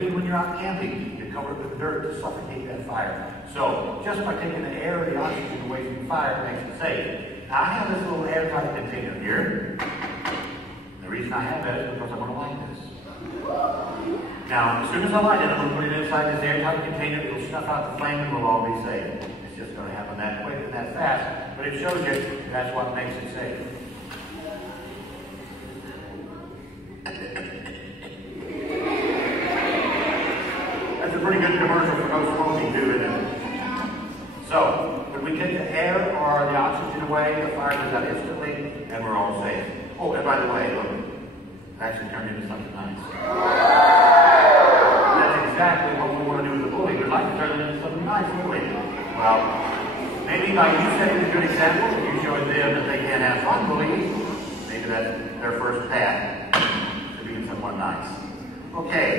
When you're out camping, you cover it with dirt to suffocate that fire. So just by taking the air or the oxygen away from the fire makes it safe. Now I have this little airtight container here. The reason I have that is because I'm going to light this. Now as soon as I light it, I'm going to put it inside this airtight container. It'll snuff out the flame and we'll all be safe. It's just going to happen that quick and that fast, but it shows you that's what makes it safe. That's a pretty good commercial for no smoking too, isn't it? So, when we take the air or the oxygen away, the fire goes out instantly, and we're all safe. Oh, and by the way, look, it actually turned into something nice. That's exactly what we want to do with the bully. We'd like to turn it into something nice, wouldn't we? Well, maybe by you setting a good example, if you showing them that they can have fun bullying, maybe that's their first path to being someone nice. Okay.